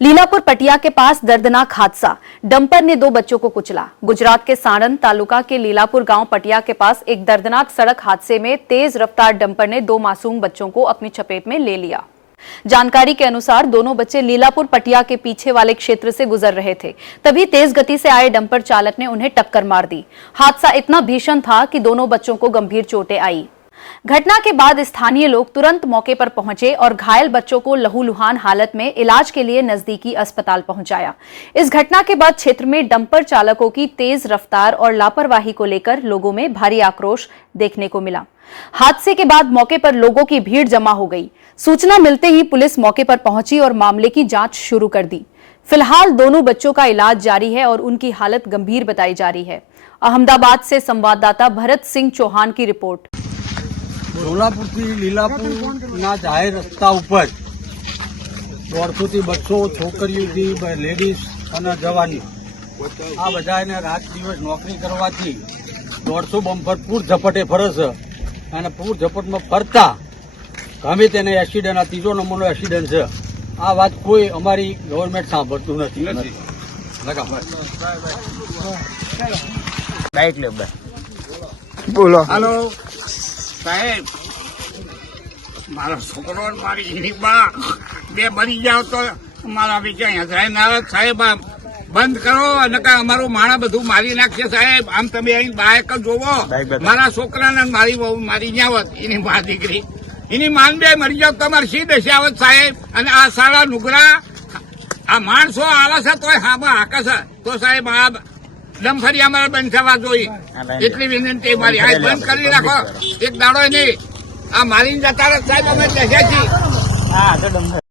लीलापुर पटिया के पास दर्दनाक हादसा, डंपर ने 2 बच्चों को कुचला। गुजरात के साणंद तालुका के लीलापुर गांव पटिया के पास एक दर्दनाक सड़क हादसे में तेज रफ्तार डंपर ने 2 मासूम बच्चों को अपनी चपेट में ले लिया। जानकारी के अनुसार दोनों बच्चे लीलापुर पटिया के पीछे वाले क्षेत्र से गुजर रहे थे, तभी तेज गति से आए डंपर चालक ने उन्हें टक्कर मार दी। हादसा इतना भीषण था कि दोनों बच्चों को गंभीर चोटें आई। घटना के बाद स्थानीय लोग तुरंत मौके पर पहुंचे और घायल बच्चों को लहूलुहान हालत में इलाज के लिए नजदीकी अस्पताल पहुंचाया। इस घटना के बाद क्षेत्र में डंपर चालकों की तेज रफ्तार और लापरवाही को लेकर लोगों में भारी आक्रोश देखने को मिला। हादसे के बाद मौके पर लोगों की भीड़ जमा हो गई। सूचना मिलते ही पुलिस मौके पर पहुंची और मामले की जांच शुरू कर दी। फिलहाल दोनों बच्चों का इलाज जारी है और उनकी हालत गंभीर बताई जा रही है। अहमदाबाद से संवाददाता भरत सिंह चौहान की रिपोर्ट। ઢોલાપુર થી લીલાપુરના જાહેર રસ્તા ઉપર 150 થી 200 છોકરીઓ લેડીઝ અને જવાની આ બધાને રાત દિવસ નોકરી કરવાથી 150 બમ્પર પૂર ઝપટે ફરે છે અને પૂર ઝપટમાં ફરતા ગમે તેને એક્સિડન્ટ, આ 3જો નંબરનો એક્સિડન્ટ છે। આ વાત કોઈ અમારી ગવર્મેન્ટ સાંભળતું નથી। બાઈક લે બોલો। હાલો સાહેબ, મારો છોકરો મારી એની બા બે મરી જાવ તો મારા વિચાર હજરાય નારાજ સાહેબ, આમ બંધ કરો અને અમારું માણા બધું મારી નાખશે સાહેબ। આમ તમે અહીં બાયક જોવો, મારા છોકરાને મારી બહુ મારી જાવત, એની મા દીકરી એની માન બે મરી જાવ તમારે શી દશાવત સાહેબ। અને આ સારા નુગરા આ માણસો આવે છે તોય હામાં હાકે છે, તો સાહેબ આ ડમફરી અમારે બંધ થવા જોઈએ એટલી વિનંતી મારી। આ બંધ કરી રાખો, એક દાડો નહીં આ મારીને જતા સાહેબ અમે બેસ્યા છીએ।